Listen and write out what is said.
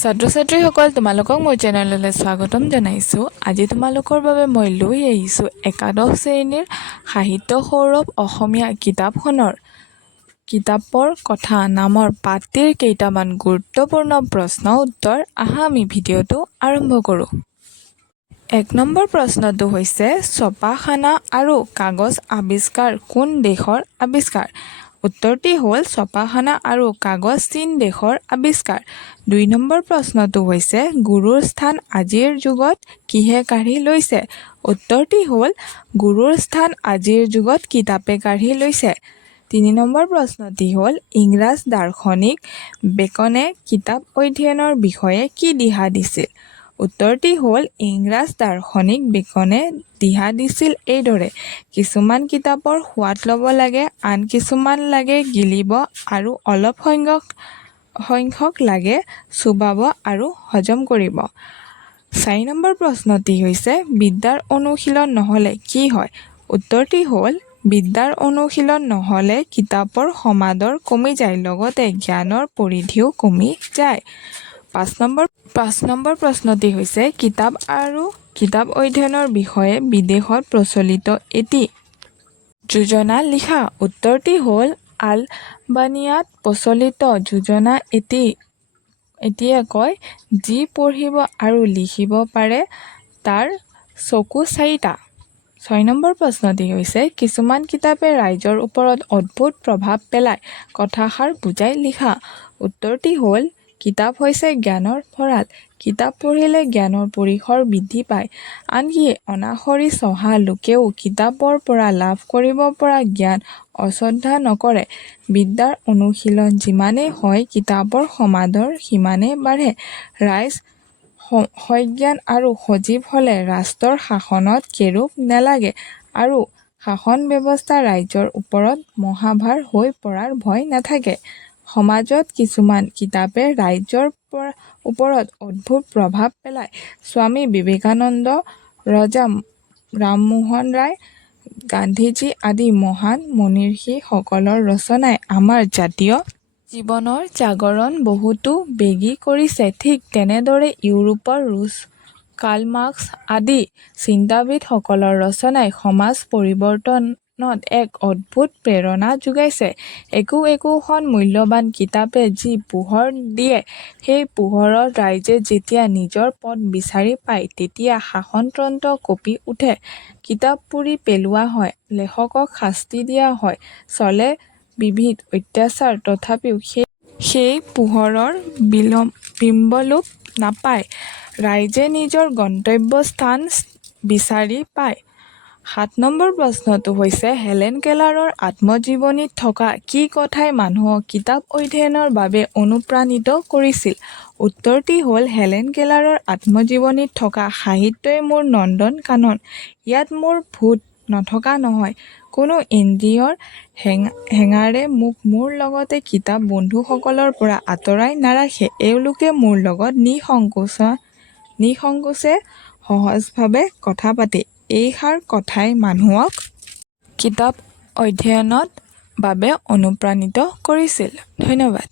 ছাত্ৰ-ছাত্ৰীসকল তোমালোকক মোৰ চেনেললৈ স্বাগতম জনাইছোঁ। আজি তোমালোকৰ বাবে মই লৈ আহিছোঁ একাদশ শ্ৰেণীৰ সাহিত্য সৌৰভ অসমীয়া কিতাপখনৰ কিতাপৰ কথা নামৰ পাঠটিৰ কেইটামান গুৰুত্বপূৰ্ণ প্ৰশ্ন উত্তৰ। আহা আমি ভিডিঅ'টো আৰম্ভ কৰোঁ। ১ নম্বৰ প্ৰশ্নটো হৈছে ছপাখানা আৰু কাগজ আৱিষ্কাৰ কোন দেশৰ আৱিষ্কাৰ? উত্তৰটি হ'ল ছপাখানা আৰু কাগজ চীন দেশৰ আৱিষ্কাৰ। ২ নম্বৰ প্ৰশ্নটো হৈছে গুৰুৰ স্থান আজিৰ যুগত কিহে কাঢ়ি লৈছে? উত্তৰটি হ'ল গুৰুৰ স্থান আজিৰ যুগত কিতাপে কাঢ়ি লৈছে। ৩ নম্বৰ প্ৰশ্নটি হ'ল ইংৰাজ দাৰ্শনিক বেকনে কিতাপ অধ্যয়নৰ বিষয়ে কি দিহা দিছিল? উত্তৰটি হ'ল ইংৰাজ দাৰ্শনিক বেকনে দিহা দিছিল এইদৰে: কিছুমান কিতাপৰ সোৱাদ ল'ব লাগে, আন কিছুমান লাগে গিলিব আৰু অলপ সংখ্যক লাগে চোবাব আৰু হজম কৰিব। ৪ নম্বৰ প্ৰশ্নটি হৈছে বিদ্যাৰ অনুশীলন নহ'লে কি হয়? উত্তৰটি হ'ল বিদ্যাৰ অনুশীলন নহ'লে কিতাপৰ সমাদৰ কমি যায়, লগতে জ্ঞানৰ পৰিধিও কমি যায়। ৫ নম্বৰ প্ৰশ্নটি হৈছে কিতাপ আৰু কিতাপ অধ্যয়নৰ বিষয়ে বিদেশত প্ৰচলিত এটি যোজনা লিখা। উত্তৰটি হ'ল আলবানিয়াত প্ৰচলিত যোজনা এটিয়ে কয় যি পঢ়িব আৰু লিখিব পাৰে তাৰ চকু ৪টা। ৬ নম্বৰ প্ৰশ্নটি হৈছে কিছুমান কিতাপে ৰাইজৰ ওপৰত অদ্ভুত প্ৰভাৱ পেলায় কথাষাৰ বুজাই লিখা। উত্তৰটি হ'ল কিতাপ হৈছে জ্ঞানৰ ভঁৰাল, কিতাপ পঢ়িলে জ্ঞানৰ পৰিসৰ বৃদ্ধি পায়। আনকি অনাখৰি চহা লোকেও কিতাপৰ পৰা লাভ কৰিব পৰা জ্ঞান অশ্ৰদ্ধা নকৰে। বিদ্যাৰ অনুশীলন যিমানেই হয় কিতাপৰ সমাদৰ সিমানেই বাঢ়ে। ৰাইজ সজ্ঞান আৰু সজীৱ হ'লে ৰাষ্ট্ৰৰ শাসনত কেৰোপ নেলাগে আৰু শাসন ব্যৱস্থা ৰাইজৰ ওপৰত মহাভাৰ হৈ পৰাৰ ভয় নাথাকে। সমাজত কিছুমান কিতাপে ৰাইজৰ ওপৰত অদ্ভুত প্ৰভাৱ পেলায়। স্বামী বিবেকানন্দ, ৰজা ৰামমোহন ৰায়, গান্ধীজী আদি মহান মনীষী সকলৰ ৰচনাই আমাৰ জাতীয় জীৱনৰ জাগৰণ বহুতো বেগী কৰিছে। ঠিক তেনেদৰে ইউৰোপৰ ৰুছ, কাৰ্ল মাৰ্ক্স আদি চিন্তাবিদ সকলৰ ৰচনাই সমাজ পৰিৱৰ্তনত এক অদ্ভুত প্ৰেৰণা যোগাইছে। একোখন মূল্যৱান কিতাপে যি পোহৰ দিয়ে সেই পোহৰত ৰাইজে যেতিয়া নিজৰ পথ বিচাৰি পায় তেতিয়া শাসনতন্ত্ৰ কঁপি উঠে। কিতাপ পুৰি পেলোৱা হয়, লেখকক শাস্তি দিয়া হয়, চলে বিবিধ অত্যাচাৰ, তথাপিও সেই পোহৰৰ বিম্বলোপ নাপায়, ৰাইজে নিজৰ গন্তব্যস্থান বিচাৰি পায়। ৭ নম্বৰ প্ৰশ্নটো হৈছে হেলেন কেলাৰৰ আত্মজীৱনীত থকা কি কথাই মানুহক কিতাপ অধ্যয়নৰ বাবে অনুপ্ৰাণিত কৰিছিল? উত্তৰটি হ'ল হেলেন কেলাৰৰ আত্মজীৱনীত থকা সাহিত্যই মোৰ নন্দন কানন। ইয়াত মোৰ ভূত নথকা নহয়, কোনো ইন্দ্ৰিয়ৰ হেঙাৰে মোক মোৰ লগতে কিতাপ বন্ধুসকলৰ পৰা আঁতৰাই নাৰাখে। এওঁলোকে মোৰ লগত নিসংকোচে সহজভাৱে কথা পাতে। এইষাৰ কথাই মানুহক কিতাপ অধ্যয়নৰ বাবে অনুপ্ৰাণিত কৰিছিল। ধন্যবাদ।